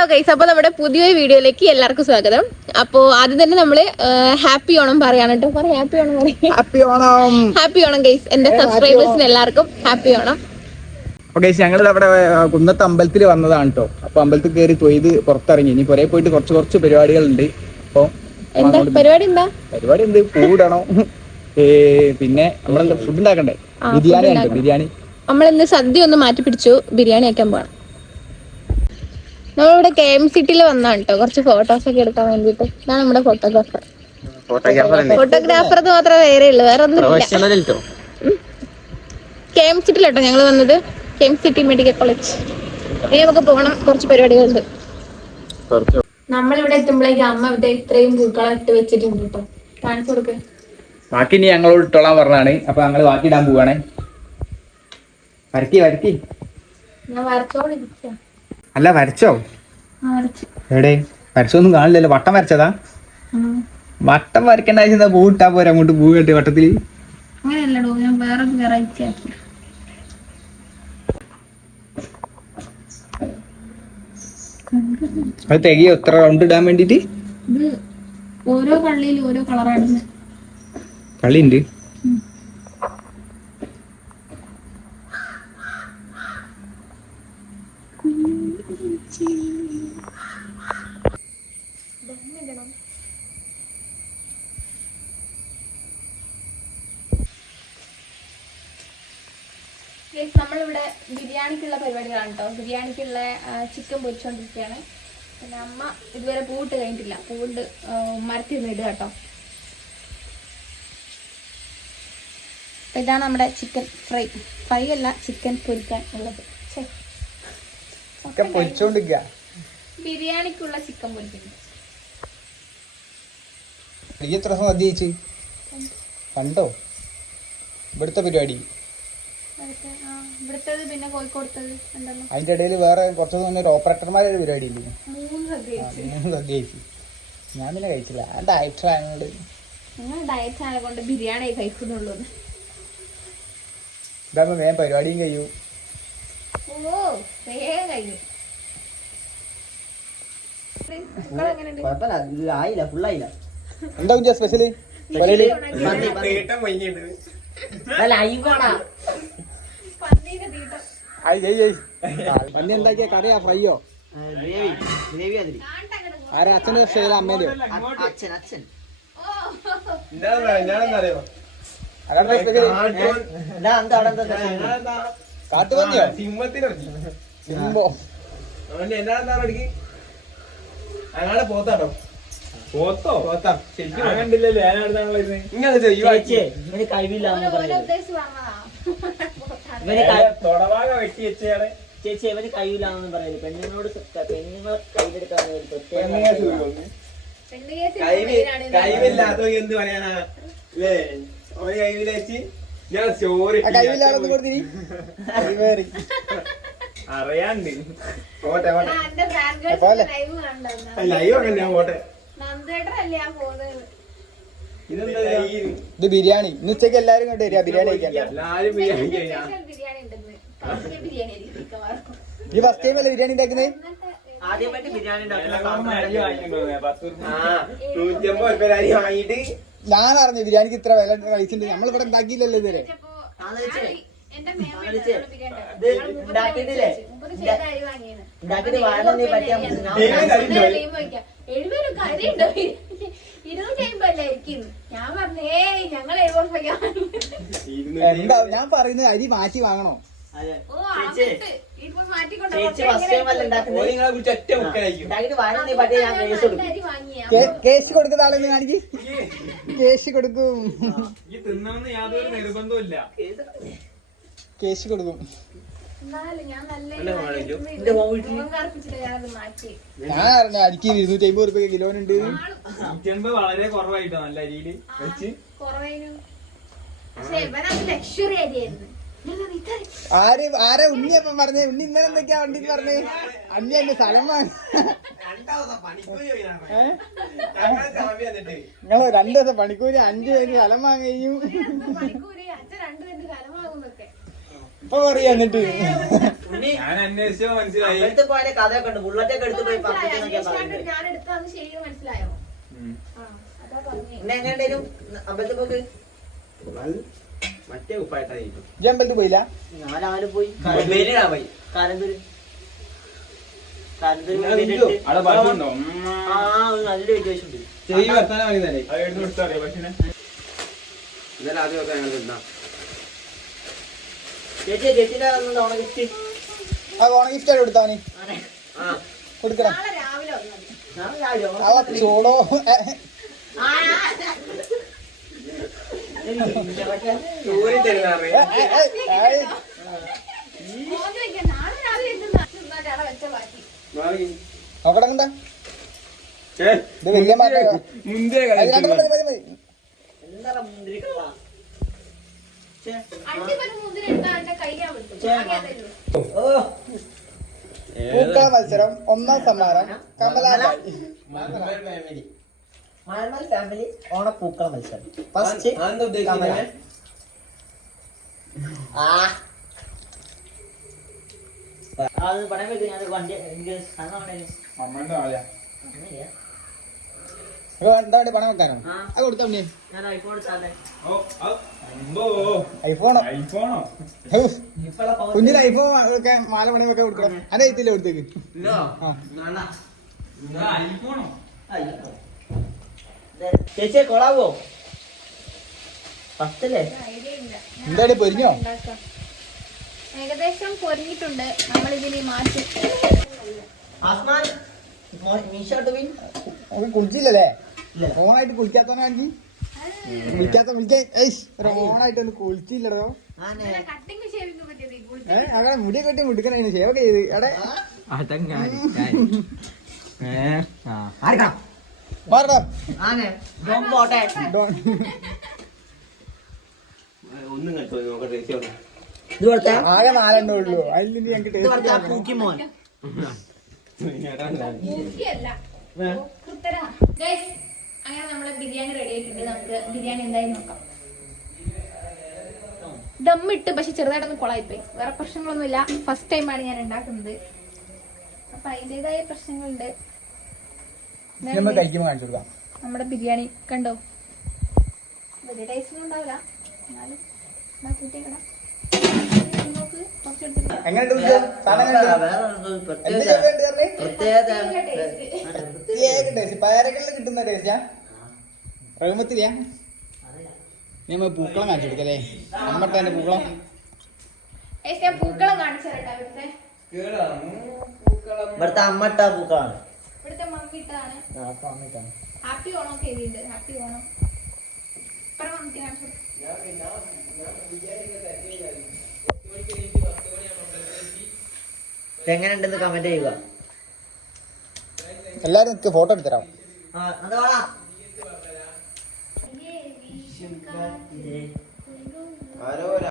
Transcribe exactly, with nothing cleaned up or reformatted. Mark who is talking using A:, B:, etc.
A: Hello guys, അപ്പോൾ നമ്മുടെ പുതിയൊരു വീഡിയോയിലേക്ക് എല്ലാവർക്കും സ്വാഗതം. അപ്പോൾ ആദ്യം തന്നെ നമ്മള് ഹാപ്പി ഓണം പറയാണ് കേട്ടോ. പറ ഹാപ്പി ഓണം പറയും.
B: Happy Onam
A: happy Onam guys, എന്റെ സബ്സ്ക്രൈബേഴ്സിന് എല്ലാവർക്കും ഹാപ്പി ഓണം.
B: ഓക്കെ, ഞങ്ങൾ അവിടെ കുന്നത്ത് അമ്പലത്തിൽ വന്നതാണ് കേട്ടോ. അപ്പൊ അമ്പലത്തിൽ കയറി തൊയ്ത് പുറത്തിറങ്ങി. ഇനി പുറകെ പോയിട്ട് കുറച്ച് കുറച്ച് പരിപാടികളുണ്ട്. അപ്പൊ
A: എന്താ പരിപാടി? എന്താ
B: പരിപാടി? എന്ത് പൂടണം, പിന്നെ നമ്മളെന്താ ഫുഡ് ഉണ്ടാക്കണ്ടേ? ബിരിയാണി ഉണ്ട്. ബിരിയാണി
A: നമ്മളിന്ന് സദ്യ ഒന്ന് മാറ്റി പിടിച്ചു, ബിരിയാണി ആക്കാൻ പോകണം. നമ്മളിവിടെ കെ എം സിറ്റിയിൽ വന്നാണ് കേട്ടോ, കുറച്ച് ഫോട്ടോസ് ഒക്കെ എടുക്കാൻ വേണ്ടിട്ട്. ഇതാണ് നമ്മുടെ ഫോട്ടോഗ്രാഫർ. ഫോട്ടോഗ്രാഫർ അത് മാത്രമേ വേറെ ഉള്ളൂ, വേറെ ഒന്നും. കെ എം സിറ്റിയിൽ കേട്ടോ ഞങ്ങൾ വന്നത്, K M city medical college. ഇനി നമുക്ക് പോകണം, കുറച്ച് പരിപാടികളുണ്ട്. നമ്മളിവിടെ എത്തുമ്പോഴേക്കും അമ്മ ഇവിടെ ഇത്രയും പൂക്കളം ഇട്ട് വെച്ചിട്ടുണ്ട് കേട്ടോ. കാണിച്ചു കൊടുക്ക്.
B: ബാക്കി ഇനി ഞങ്ങളോട് ഇട്ടോളാൻ പറഞ്ഞാണ്. അപ്പൊ ഞങ്ങൾ ബാക്കി ഇടാൻ പോവാണേ. വരക്കി വരക്കി
A: ഞാൻ വരച്ചോണ്ടിരിക്കാം.
B: അല്ല വരച്ചോ? എവിടെ വരച്ചൊന്നും കാണില്ലല്ലോ. വട്ടം വരച്ചതാ? വട്ടം വരക്കേണ്ട ആവശ്യം പൂ ഇട്ടാ പോരാ. അങ്ങോട്ട് പൂ കെട്ടി വട്ടത്തില്.
A: അങ്ങനെയല്ലടോ, ഞാൻ വേറെ വെറൈറ്റി ആക്കി.
B: അത് തികയോ എത്ര റൗണ്ട് ഇടാൻ വേണ്ടിട്ട്?
A: ഇത് ഓരോ കള്ളിയിൽ ഓരോ കളറാണ്.
B: കളിയുണ്ട്.
A: നമ്മളിവിടെ ബിരിയാണിക്കുള്ള പരിപാടികളാണ് കേട്ടോ. ബിരിയാണിക്കുള്ള ചിക്കൻ പൊരിച്ചോണ്ടിരിക്കുകയാണ്. പിന്നെ അമ്മ ഇതുവരെ പൂവിട്ട് കഴിഞ്ഞിട്ടില്ല. പൂവിട്ട് മരത്തിൽ നിന്ന് ഇടുക കേട്ടോ. ഇതാണ് നമ്മുടെ ചിക്കൻ ഫ്രൈ. ഫ്രൈ അല്ല, ചിക്കൻ പൊരിക്കാൻ ഉള്ളത്. ബിരിയാണിക്കുള്ള ചിക്കൻ പൊരിക്കുന്നത്.
B: എത്ര സദ്യച്ച് കണ്ടോ ഇവിടുത്തെ പരിപാടി?
A: ഇവിടുത്തത് പിന്നെ കോഴിക്കോടുത്തത്.
B: അതിന്റെ ഇടയിൽ വേറെ കുറച്ച് ദിവസം ഒരു ഓപ്പറേറ്റർമാരൊരു പരിപാടി ഇല്ലേ? മൂന്ന് സദ്യ കഴിച്ചു. ഞാൻ പിന്നെ കഴിച്ചില്ല. ആ ഡയറ്റ് ആയതുകൊണ്ട്.
A: നിങ്ങൾ ഡയറ്റ് ആയത് കൊണ്ട് ബിരിയാണി കഴിക്കുന്നുള്ളൂ.
B: ഇതാകുമ്പോ വേഗം പരിപാടിയും കഴിയൂ.
A: ഓ വേഗം കഴിയും.
B: എന്താ കുഞ്ഞാ സ്പെഷ്യല്? പന്നി എന്താക്കിയ കറിയാ? ഫ്രൈയോ? ആരാ? അച്ഛൻ്റെ സ്റ്റൈലോ അമ്മേലോ? കാട്ടുപന്നിയോ? സിംഹോ?
C: അയാളെ പോത്താട്ടോ. പോത്തോ? പോത്താ ശരിക്കും കണ്ടില്ലല്ലോ. തൊടവാക വെട്ടി വെച്ചാണ്
D: ചേച്ചി. അവര് കഴിയില്ലാന്ന് പറയുന്നത് പെണ്ണുങ്ങളോട്. പെണ്ണുങ്ങളെ കയ്യിലെടുക്കാൻ
C: കൈവില്ലാത്ത എന്ത് പറയാനാ അല്ലേ? അവന് കൈവില വെച്ച് ഞാൻ സ്റ്റോറി അറിയാണ്ട് പോട്ടെ ലൈവ് ഒക്കെ ഞാൻ പോട്ടെ.
B: ഇത് ബിരിയാണി. ഇന്ന് ഉച്ചക്ക് എല്ലാരും കൊണ്ട് വരിക ബിരിയാണി കഴിക്കാൻ.
C: എല്ലാരും ബിരിയാണി കഴിഞ്ഞാ
B: ഈ ഫസ്റ്റ് ടൈം അല്ലേ ബിരിയാണി ഉണ്ടാക്കുന്നത്?
D: ആദ്യമായിട്ട് ബിരിയാണി
C: വാങ്ങിട്ട്
B: ഞാൻ അറിഞ്ഞു ബിരിയാണിക്ക് ഇത്ര വില കഴിച്ചിട്ടുണ്ട്. നമ്മളിവിടെ ഉണ്ടാക്കിയില്ലല്ലോ ഇതുവരെ. എന്താ ഞാൻ പറയുന്നത്? അരി മാറ്റി വാങ്ങണോ? കേശ് കൊടുക്കുന്ന ആളെന്ന് കാണിക്ക്. കേശ് കൊടുക്കും.
C: യാതൊരു നിർബന്ധമില്ല.
B: കേശ് കൊടുക്കും. ഞാൻ അറിഞ്ഞ അരിക്ക് ഇരുന്നൂറ്റി അമ്പത് റുപ്യ കിലോനുണ്ട്.
C: നൂറ്റമ്പത് വളരെ കുറവായിട്ടോ നല്ല അരിയില് വെച്ച്.
B: ആര് ആരാ ഉണ്ണിയപ്പം പറഞ്ഞേ? ഉണ്ണി ഇന്നലെ എന്തൊക്കെയാ വണ്ടി പറഞ്ഞേ? അന്നി എന്റെ സ്ഥലം വാങ്ങ. നിങ്ങള് രണ്ടു ദിവസം പണിക്കൂലി അഞ്ചു പേര് സ്ഥലം വാങ്ങുകയും ഇപ്പൊ പറയാ. എന്നിട്ട്
C: ഞാൻ അന്വേഷിച്ചോ മനസ്സിലായി.
D: അമ്പലത്തിൽ പോയാലേ കഥയൊക്കെ ഉണ്ട്. ബുള്ളറ്റൊക്കെ എടുത്ത് പോയി പറിക്കുന്നൊക്കെയാ
A: മനസ്സിലായോ?
D: പറയുന്നത്.
A: ഞാൻ എടുത്തത് ശരിയെന്ന് മനസ്സിലായോ?
C: ഉം.
A: ആ, അതാ പറഞ്ഞേ.
D: പിന്നെ എങ്ങനെയുണ്ടേലും അമ്പലത്തിൽ പോക്ക്
C: മറ്റേ ഉപ്പായിട്ടായി
B: ഈ അമ്പലത്തിൽ പോയില്ല?
D: ഞാൻ രാവിലെ പോയി കാരന്തൂര് പോയി കാരന്തൂര് കാരന്തൂര്
C: അവിടെ പശുണ്ടോ?
D: ആ ഒരു നല്ലൊരു വിദ്യാഭ്യാസം
C: ചെവി വർത്താനം മതി തന്നെ. അത് എടുത്ത് കൊടുത്തറിയോ പശുവിനെ? ഇന്നലെ ആദ്യമൊക്കെ ഞങ്ങൾ തിന്നാ.
D: ചേച്ചി ചേച്ചിന്റെ ഓണ ഗിഫ്റ്റ്
B: ആ ഓണ ഗിഫ്റ്റ് ആയിട്ട് കൊടുത്താനി
D: ആ
B: കൊടുക്കണം.
A: നാളെ രാവിലെ വന്നത്.
D: ഞാൻ രാവിലെ ഓണ
B: ആ ചോളോ
C: ചൂരി തരുന്ന
A: മോന് വെക്കാൻ നാളെ രാവിലെ എന്തെന്നാ? തിന്നാട്ട് അവിടെ വെച്ച ബാക്കി.
B: നോക്കടങ്ങണ്ട. ഇത് വലിയ മാറ്റം.
C: മുന്തിയ
B: അത് രണ്ടും മതി, മതി, മതി.
D: എന്താ മുന്തിരി കള
A: അടിപൊളി മുന്തിരി എടുത്താ എന്റെ കയ്യാ വിട്ടു. ആകെ അതേ ഉള്ളൂ.
D: ഓ
B: പൂക്കള മത്സരം ഒന്നാം സമ്മാനം കമലായി.
D: മലമൽ ഫാമിലി ഓണപ്പൂക്കള മത്സരം ഫസ്റ്റ് ആ അത് പടം വെച്ച് ഞാൻ വണ്ടി എനിക്ക്
C: അമ്മന്റെ ആളാ.
B: എന്താ പണം വെക്കാനോ?
D: ആ.
B: അത് കൊടുത്താ ഉണ്ണി.
D: ഞാൻ ഐഫോൺ എടുത്താലേ
C: ഓ ഔ, അമ്പോ.
B: ഐഫോണോ?
C: ഐഫോണോ?
D: ഇപ്പളെ phone-
B: കുഞ്ഞിന് ഐഫോൺ ഒക്കെ മാല പണി ഒക്കെ കൊടുക്കണം. അന്റെ എത്തില്ലേ കൊടുത്തേക്ക്?
C: ഇല്ലോ?
B: ആ.
D: വേണ്ട.
C: ഇതാ ഐഫോണോ?
D: അയ്യോ. ദേ, ചേച്ചിയെ കൊളാവോ ഫസ്റ്റല്ലേ
A: ഐഡിയ ഇല്ല. ഞാൻ
B: എന്താടി പൊരിഞ്ഞോ?
A: ഉണ്ടാക്കാം. ഏകദേശം പൊരിഞ്ഞിട്ടുണ്ട്. നമ്മൾ ഇതിൽ മാറ്റി
D: ആസ്മാൻ മീഷോട്ട് പോയി
B: ഓക്ക് കുളിച്ചില്ലല്ലേ?
D: ഇല്ല.
B: ഓണായിട്ട് കുളിക്കാത്തവനാണെങ്കിൽ വിളിക്കാത്ത വിളിക്കാൻ ഒരു ഓണായിട്ട് ഒന്ന് കുളിച്ചില്ലടോ.
D: ആനെ
A: കട്ടിങ് ഷേവിംഗ് പറ്റിയത് ഈ കുളിച്ച്.
B: ഏഹ് അങ്ങനെ മുടിയൊക്കെ കെട്ടി മുടിക്കണ ഷേവൊക്കെ ചെയ്ത് എടെ മാറടാ.
D: ആനെ ഡോം പോട്ടെ
B: ഡോൺ.
C: ഒന്നും കണ്ടോ നോക്കട്ടെ ചേച്ചി അവിടെ.
D: ഇത് കൊടുത്താ
B: ആകെ നാലെണ്ണേ ഉള്ളൂ. അതിൽ നിന്ന് ഞങ്ങൾക്ക്
D: ഇത് കൊടുത്താ
B: ടേസ്റ്റ്
D: പൂക്കി മോൻ
A: ഊക്കിയല്ല. കൃത്തരാ. Guys, അങ്ങനെ നമ്മളെ ബിരിയാണി റെഡി ആയിട്ടുണ്ട്. നമുക്ക് ബിരിയാണി എന്തായാലും നോക്കാം. ദമ്മിട്ട് പക്ഷെ ചെറുതായിട്ടൊന്ന് കൊളായിപ്പോയി. വേറെ പ്രശ്നങ്ങളൊന്നുമില്ല. ഫസ്റ്റ് ടൈമാണ് ഞാൻ ഉണ്ടാക്കുന്നത്. അപ്പൊ അതിൻ്റെതായ പ്രശ്നങ്ങളുണ്ട്.
B: നമ്മൾ കഴിക്കുമ്പോൾ കാണിച്ചു കൊടുക്കാം.
A: നമ്മുടെ ബിരിയാണി കണ്ടോ? വലിയ ടേസ്റ്റ് ഒന്നും ഉണ്ടാവില്ല. എന്നാലും കൂട്ടിയേക്കണം. നോക്ക് കുറച്ചെടുത്തിട്ട്
B: എങ്ങനെയുണ്ട് കുഞ്ഞ്? സാധനം എങ്ങനെയുണ്ട്?
D: വേറെ
B: എന്ത്
D: പ്രത്യേകത
B: ചെയ്തിട്ടുണ്ട് പറഞ്ഞേ?
D: പ്രത്യേകത
B: പ്രത്യേക ടേസ്റ്റ്. പയറകളിൽ കിട്ടുന്ന ടേസ്റ്റാ? റഹ്മത്തിലാ? നീ നമ്മൾ പൂക്കളം കാണിച്ചു കൊടുക്കല്ലേ? അമ്മട്ടെ എന്റെ പൂക്കളം.
A: ഏയ് ഞാൻ പൂക്കളം കാണിച്ചു തരട്ടെ. ഇവിടുത്തെ
D: ഇവിടുത്തെ അമ്മട്ട പൂക്കളാണ്
A: ഇവിടുത്തെ മമ്മി ഇട്ടതാണ്.
D: ആ, അപ്പൊ അമ്മട്ടാണ്
A: ഹാപ്പി ഓണം ഒക്കെ എഴുതിയിട്ടുണ്ട്. ഹാപ്പി ഓണം. പറ മമ്മി കാണിച്ചു കൊടുക്ക്.
D: എങ്ങനെയുണ്ടെന്ന് കമന്റ് ചെയ്യുക.
B: എല്ലാരും എനിക്ക് ഫോട്ടോ എടുത്തരാം.
D: ആ എന്താ വേണ
A: ഏയ്, വീശും കാറ്റ്.
D: ഇതേ
C: ആരോ